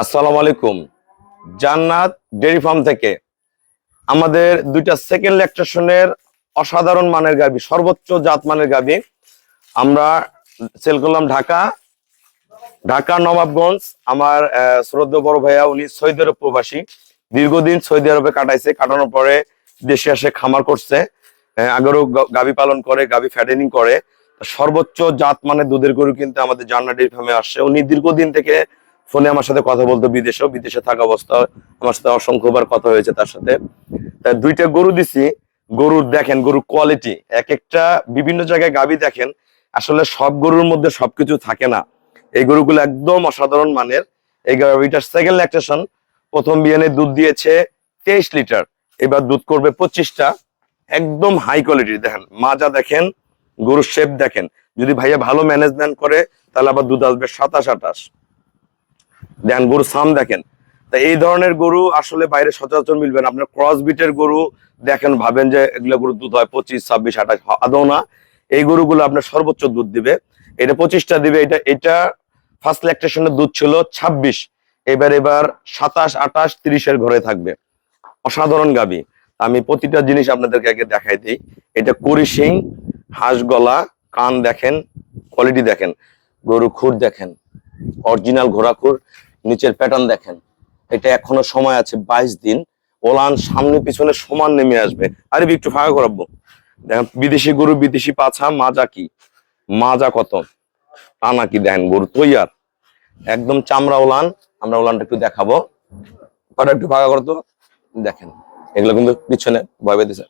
আসসালামু আলাইকুম। জান্নাত ডেইরি ফার্ম থেকে আমাদের দুইটা সেকেন্ড ল্যাকটেশনের অসাধারণ মানের গাভী, সর্বোচ্চ জাত মানের গাভী আমরা সেল করলাম ঢাকা নবাবগঞ্জ। আমার শ্রদ্ধেয় বড় ভাইয়া, উনি সৌদি আরব প্রবাসী, দীর্ঘদিন সৌদি আরবে কাটাইছে। কাটানোর পরে দেশে এসে খামার করছে, আগেরও গাভী পালন করে, গাভী ফ্যাটেনিং করে। সর্বোচ্চ জাত মানের দুধের গরু কিন্তু আমাদের জান্নাত ডেইরি ফার্মে আসছে। উনি দীর্ঘদিন থেকে ফোনে আমার সাথে কথা বলতো, বিদেশে থাকা অবস্থা আমার সাথে অসংখ্যবার কথা হয়েছে তার সাথে। দুইটা গরু দিছি। গরুর দেখেন, গরুর কোয়ালিটি এক একটা বিভিন্ন জায়গায় গাভী দেখেন, আসলে সব গরুর মধ্যে সবকিছু থাকে না। এই গরুগুলো একদম অসাধারণ মানের। এই গাভীটার সেকেন্ড ল্যাকটেশন, প্রথম বিয়ানে দুধ দিয়েছে 23 লিটার, এবার দুধ করবে 25টা। একদম হাই কোয়ালিটির। দেখেন মাজা, দেখেন গরুর শেপ দেখেন। যদি ভাইয়া ভালো ম্যানেজমেন্ট করে তাহলে আবার দুধ আসবে 27-28। দেখেন গরু সাম দেখেন। তা এই ধরনের গরু আসলে বাইরে সচরাচর মিলবে না। আপনার ক্রস বিটের গরু দেখেন, ভাবেন যে এগুলো গরুর দুধ হয় 25, 26, 28, আদৌ না। এই গরুগুলো আপনার সর্বোচ্চ দুধ দিবে, এটা 25টা দিবে। এটা ফার্স্ট ল্যাকটেশনের দুধ ছিল 26, এবার 27, 28, 30 ঘরে থাকবে। অসাধারণ গাভী। আমি প্রতিটা জিনিস আপনাদেরকে আগে দেখাই দিই। এটা করি শিং, হাঁস গলা, কান দেখেন, কোয়ালিটি দেখেন, গরু খুর দেখেন, অরিজিনাল ঘোড়া খুর, নিচের প্যাটার্ন দেখেন। এটা এখনো সময় আছে 22 দিন। ওলান সামনে পিছনে সমান নেমে আসবে। আরে একটু ফাঁকা করাবো। দেখেন বিদেশি গরু, বিদেশি পাছা, মাজা কি, মাজা কত টানা কি, দেখেন গরু তৈয়ার একদম চামড়া ওলান। আমরা ওলানটা একটু দেখাবো, একটু ফাঁকা করতো। দেখেন এগুলো কিন্তু পিছনে ভয় পেতেছে।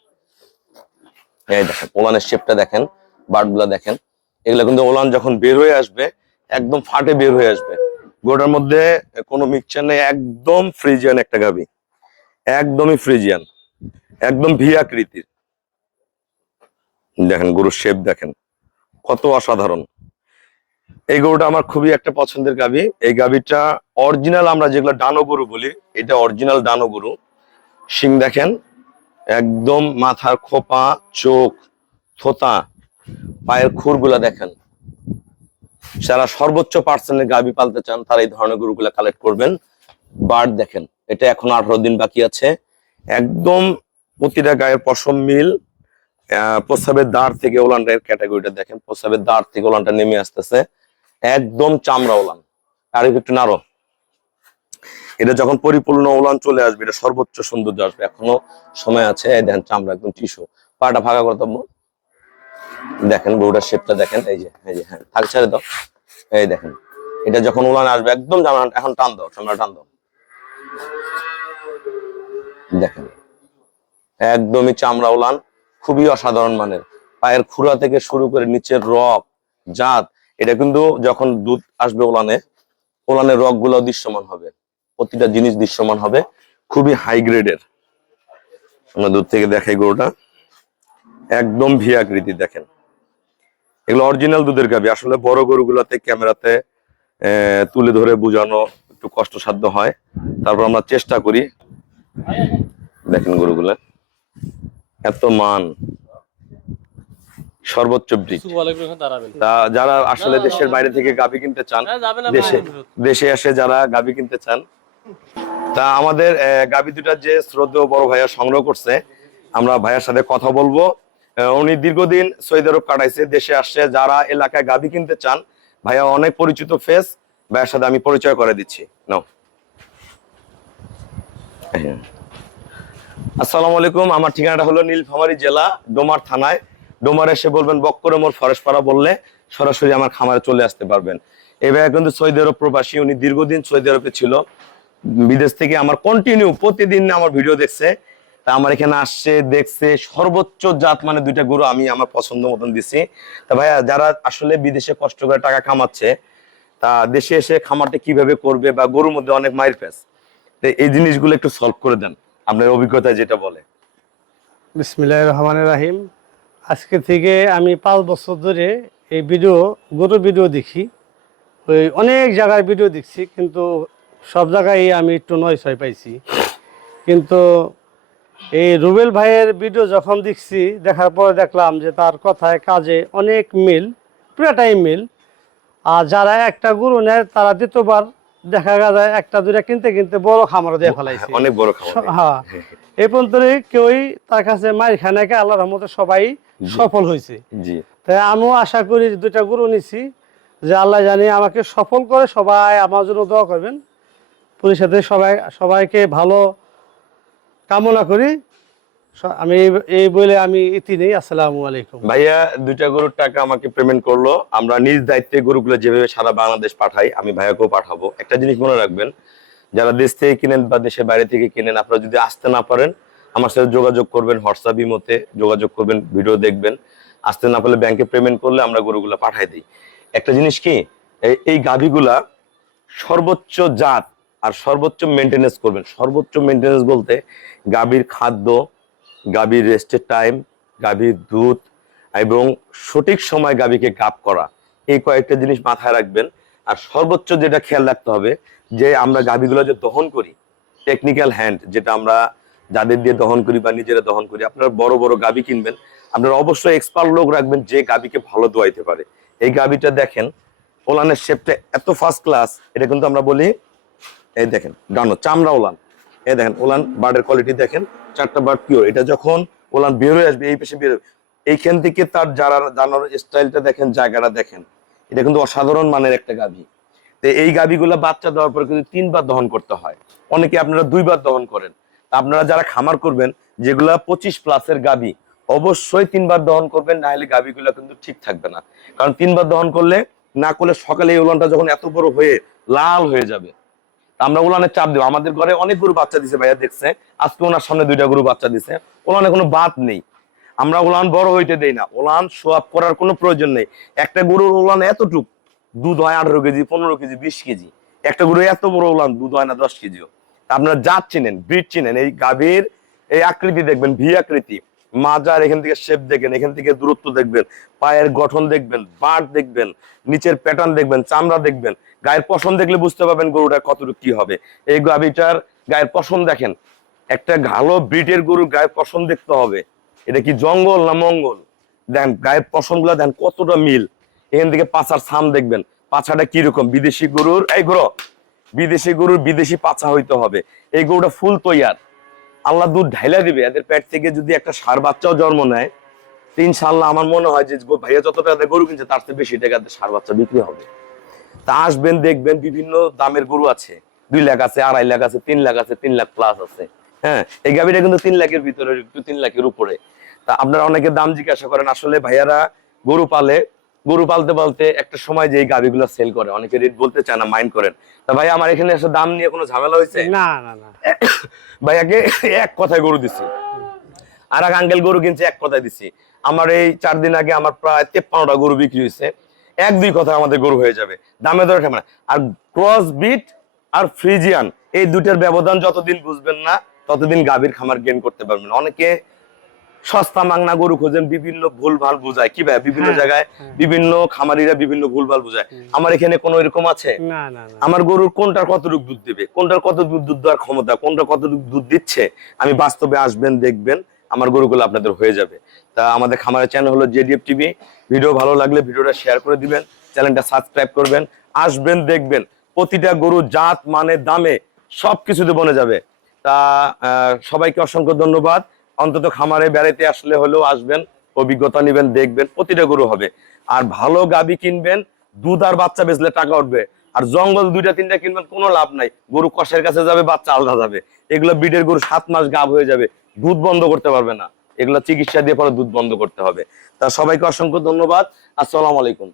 এই দেখেন ওলানের শেপটা দেখেন, বার্ডগুলা দেখেন। এগুলো কিন্তু ওলান যখন বের হয়ে আসবে একদম ফাটে বের হয়ে আসবে। গোটার মধ্যে কোনো মিক্সচার নেই, একদম ফ্রিজিয়ান একটা গাভী, একদমই ফ্রিজিয়ান, একদম ভি আকৃতির। দেখেন গরুর শেপ দেখেন কত অসাধারণ। এই গরুটা আমার খুবই একটা পছন্দের গাভী। এই গাভীটা অরিজিনাল, আমরা যেগুলো ডানো গরু বলি, এটা অরিজিনাল ডানো গরু। শিং দেখেন, একদম মাথার খোপা, চোখ, থোতা, পায়ের খুরগুলা দেখেন। যারা সর্বোচ্চ পার্সেন্টের গাভী পালতে চান তারা এই ধরনের গরুগুলা কালেক্ট করবেন। বার্ড দেখেন, এটা এখন 18 দিন বাকি আছে। একদম প্রতিটা গায়ের পশম মিল। প্রস্রাবের দাঁড় থেকে ওলানটার ক্যাটাগরিটা দেখেন, প্রস্রাবের দাঁড় থেকে ওলানটা নেমে আসতেছে, একদম চামড়া ওলান। আর একটু নাড়ো। এটা যখন পরিপূর্ণ ওলান চলে আসবে, এটা সর্বোচ্চ সৌন্দর্য আসবে, এখনো সময় আছে। দেখেন চামড়া একদম টিস্যু। পাটা ফাঁকা করতে দেখেন, গরুটার শেপটা দেখেন। এই যে হ্যাঁ, থাক ছেড়ে দাও। এই দেখেন, এটা যখন উলান আসবে একদম জামা, এখন টান দাও, চামড়া টান দাও। দেখেন একদমই চামড়া উলান, খুবই অসাধারণ মানের। পায়ের খুরা থেকে শুরু করে নিচের রক জাত, এটা কিন্তু যখন দুধ আসবে ওলানের রক গুলো দৃশ্যমান হবে, প্রতিটা জিনিস দৃশ্যমান হবে। খুবই হাই গ্রেডের। আমরা দূর থেকে দেখাই গরুটা, একদম ভি আকৃতি দেখেন। এগুলো অরিজিনাল দুধের গাভী। আসলে বড় গরুগুলাতে ক্যামেরাতে তুলে ধরে বোঝানো একটু কষ্টসাধ্য হয়, তারপর আমরা চেষ্টা করি। দেখেন গরুগুলা এত মান, সর্বোচ্চ ব্রিড। তা যারা আসলে দেশের বাইরে থেকে গাভী কিনতে চান, দেশে এসে যারা গাভী কিনতে চান, তা আমাদের গাভী দুটা যে শ্রদ্ধেয় বড় ভাইয়া সংগ্রহ করছে, আমরা ভাইয়ার সাথে কথা বলবো। উনি দীর্ঘদিন সৌদি আরব কাটাইছে, দেশে আসছে। যারা এলাকায় গাভী কিনতে চান, ভাইয়া অনেক পরিচিত ফেস, ভাইয়ের সাথে আমি পরিচয় করে দিচ্ছি। নাও। আসসালামু আলাইকুম। আমার ঠিকানাটা হলো নীলফামারী জেলা, ডোমার থানায়। ডোমার এসে বলবেন বক্করে মোর ফরেশপাড়া বললে সরাসরি আমার খামারে চলে আসতে পারবেন। এই ভাইয়া কিন্তু সৌদি আরব প্রবাসী, উনি দীর্ঘদিন সৌদি আরবে ছিল। বিদেশ থেকে আমার কন্টিনিউ প্রতিদিন আমার ভিডিও দেখছে। তা আমার এখানে আসছে, দেখছে, সর্বোচ্চ জাত মানে দুইটা গরু আমি আমার পছন্দ মতন দিছি। তা ভাইয়া যারা আসলে বিদেশে কষ্ট করে টাকা কামাচ্ছে, তা দেশে এসে খামারটা কিভাবে করবে, বা গরুর মধ্যে অনেক মাইর ফেস, এই জিনিসগুলো একটু সলভ করে দেন আপনার অভিজ্ঞতায় যেটা বলে। বিসমিল্লাহির রহমানির রহিম। আজকে থেকে আমি 5 বছর ধরে এই গরুর ভিডিও দেখি। ওই অনেক জায়গায় ভিডিও দেখছি, কিন্তু সব জায়গায় আমি একটু নয় ছয় পাইছি। কিন্তু এই রুবেল ভাইয়ের ভিডিও যখন দেখছি, দেখার পরে দেখলাম যে তার কথায় কাজে অনেক মিল, পুরাটাই মিল। আর যারা একটা গরু নেয় তারা দ্বিতীয়বার দেখা যায় একটা দুইটা কিনতে কিনতে বড় খামারও দিয়ে ফেলাইছে। অনেক বড় খামার। হ্যাঁ, এই পর্যন্ত কেউই তার কাছে মায়ের খানাকে আল্লাহর রহমতে সবাই সফল হয়েছে। জি, তাই আমিও আশা করি দুইটা গরু নিছি, যে আল্লাহ জানি আমাকে সফল করে। সবাই আমার জন্য দোয়া করবেন, পরিষদে সবাইকে ভালো কামনা করি। আমি এই বলে আমি ইতি নেই। আসসালামু আলাইকুম। ভাইয়া দুইটা গরুর টাকা আমাকে পেমেন্ট করলো, আমরা নিজ দায়িত্বে গরুগুলো যেভাবে সারা বাংলাদেশ পাঠাই আমি ভাইয়াকেও পাঠাবো। একটা জিনিস মনে রাখবেন, যারা দেশ থেকে কিনেন বা দেশের বাইরে থেকে কিনেন, আপনারা যদি আসতে না পারেন আমার সাথে যোগাযোগ করবেন, হোয়াটসঅ্যাপ ইমোতে যোগাযোগ করবেন, ভিডিও দেখবেন। আসতে না পারলে ব্যাংকে পেমেন্ট করলে আমরা গরুগুলো পাঠাই দিই। একটা জিনিস কি, এই গাভীগুলা সর্বোচ্চ জাত আর সর্বোচ্চ মেনটেনেন্স করবেন। সর্বোচ্চ মেনটেনেন্স বলতে গাভীর খাদ্য, গাভীর রেস্টের টাইম, গাভীর দুধ এবং সঠিক সময় গাভীকে গাব করা, এই কয়েকটা জিনিস মাথায় রাখবেন। আর সর্বোচ্চ যেটা খেয়াল রাখতে হবে, যে আমরা গাভীগুলো যে দহন করি, টেকনিক্যাল হ্যান্ড যেটা আমরা যাদের দিয়ে দহন করি বা নিজেরা দহন করি, আপনারা বড় বড় গাভী কিনবেন, আপনারা অবশ্যই এক্সপার্ট লোক রাখবেন যে গাভীকে ভালো দোয়াইতে পারে। এই গাভীটা দেখেন, ওলানের শেপটা এত ফার্স্ট ক্লাস, এটা কিন্তু আমরা বলি, এই দেখেন ডানো চামড়া ওলান, এই দেখেন ওলান বার্ডের কোয়ালিটি দেখেন, চারটা বার্ড পিওর। এটা যখন ওলান বের হয়ে আসবে, এই পেশে বের হবে, এইখান থেকে তার যারা জানার স্টাইলটা দেখেন, জায়গাটা দেখেন, এটা কিন্তু অসাধারণ মানের একটা গাভী। তো এই গাভীগুলা বাচ্চা দেওয়ার পরে কিন্তু 3 বার দহন করতে হয়, অনেকে আপনারা 2 বার দহন করেন। তা আপনারা যারা খামার করবেন, যেগুলা 25 প্লাসের গাভী, অবশ্যই 3 বার দহন করবেন, না হলে গাভীগুলা কিন্তু ঠিক থাকবে না। কারণ 3 বার দহন করলে, না করলে সকালে এই ওলানটা যখন এত বড় হয়ে লাল হয়ে যাবে, আমরা ওলানের চাপ দেবো। আমাদের ঘরে অনেক গরু বাচ্চা দিছে, ভাইয়া দেখছে আজকে ওনার সামনে 2টা গরু বাচ্চা দিছে, ওলানে কোনো বাদ নেই। আমরা ওলান বড় হইতে দেই না, ওলান শো আপ করার কোনো প্রয়োজন নেই। একটা গরুর ওলান এতটুক, দুধ হয় 18 কেজি, 15 কেজি, 20 কেজি। একটা গরু এত বড় ওলান, দুধ হয় না 10 কেজিও। আপনারা জাত চিনেন, ব্রিড চিনেন, এই গাভীর এই আকৃতি দেখবেন, ভি আকৃতি, মাজার এখান থেকে শেপ দেখেন, এখান থেকে দূরত্ব দেখবেন, পায়ের গঠন দেখবেন, বাট দেখবেন, নিচের প্যাটার্ন দেখবেন, চামড়া দেখবেন, গায়ের পশম দেখলে বুঝতে পারবেন গরুটা কতটুকু কি হবে। এই গাভীটার গায়ের পশম দেখেন, একটা ভালো ব্রিডের গরুর গায়ের পশম দেখতে হবে, এটা কি জঙ্গল না মঙ্গল। দেখেন গায়ের পশম গুলা দেখেন কতটা মিল। এখান থেকে পাছার ছাম দেখবেন, পাছাটা কিরকম, বিদেশি গরুর এই গরু, বিদেশি গরুর বিদেশি পাছা হইতে হবে। এই গরুটা ফুল তৈয়ার, আল্লাহ দুধ ঢাইলা দিবে। এদের পেট থেকে যদি একটা ষাঁড় বাচ্চাও জন্ম নেয়, তো ইনশাআল্লাহ আমার মনে হয় যে ভাইয়া যত টাকা গরু কিনছে তার থেকে বেশি টাকাতে ষাঁড় বাচ্চা বিক্রি হবে। তা আসবেন, দেখবেন বিভিন্ন দামের গরু আছে, 2 লাখ আছে, 2.5 লাখ আছে, 3 লাখ আছে, 3 লাখ প্লাস আছে। হ্যাঁ, এই গাভীটা কিন্তু 3 লাখের ভিতরে, একটু 3 লাখের উপরে। তা আপনারা অনেকে দাম জিজ্ঞাসা করেন, আসলে ভাইয়ারা গরু পালে, গরু পালতে পালতে একটা সময় যে এই গাভীগুলো সেল করে, অনেকে রেট বলতে চায় না, মাইন্ড করেন। তা ভাই আমার এখানে এসে দাম নিয়ে কোনো ঝামেলা হয়েছে? না না না, ভাইয়াকে এক কথায় গরু দিচ্ছি, আর এক আঙ্কেল গরু কিনছে এক কথায় দিচ্ছি। আমার এই 4 দিন আগে আমার প্রায় 53টা গরু বিক্রি হয়েছে, 1-2 কথা আমাদের গরু হয়ে যাবে, দামে দরে ঠেমা। আর ক্রস বিট আর ফ্রিজিয়ান, এই দুইটার ব্যবধান যতদিন বুঝবেন না, ততদিন গাভীর খামার গেইন করতে পারবেন। অনেকে সস্তা মাংনা গরু খোঁজেন, বিভিন্ন ভুল ভাল বুঝায়, কি ভাই বিভিন্ন জায়গায় বিভিন্ন খামারিরা বিভিন্ন ভুল ভাল বুঝায়। আমার এখানে কোনো এরকম আছে? না না না। আমার গরুর কোনটার কতটুকু দুধ দেবে, কোনটার কত দুধ দেওয়ার ক্ষমতা, কোনটা কতটুকু দুধ দিচ্ছে, আমি বাস্তবে আসবেন দেখবেন, আমার গরুগুলো আপনাদের হয়ে যাবে। তা আমাদের খামারের চ্যানেল হলো জেডিএফ টিভি। ভিডিও ভালো লাগলে ভিডিওটা শেয়ার করে দিবেন, চ্যানেলটা সাবস্ক্রাইব করবেন, আসবেন দেখবেন প্রতিটা গরু জাত মানে দামে সবকিছুতে বনে যাবে। তা সবাইকে অসংখ্য ধন্যবাদ। অন্তত খামারে বেড়াইতে আসলে হলেও আসবেন, অভিজ্ঞতা নেবেন, দেখবেন প্রতিটা গরু হবে। আর ভালো গাভী কিনবেন, দুধ আর বাচ্চা বেচলে টাকা উঠবে। আর জঙ্গল 2টা-3টা কিনবেন, কোনো লাভ নাই, গরু কষের কাছে যাবে, বাচ্চা আলাদা যাবে। এগুলো বিডের গরু 7 মাস গাভ হয়ে যাবে, দুধ বন্ধ করতে পারবে না, এগুলো চিকিৎসা দিয়ে পরে দুধ বন্ধ করতে হবে। তা সবাইকে অসংখ্য ধন্যবাদ, আসসালামু আলাইকুম।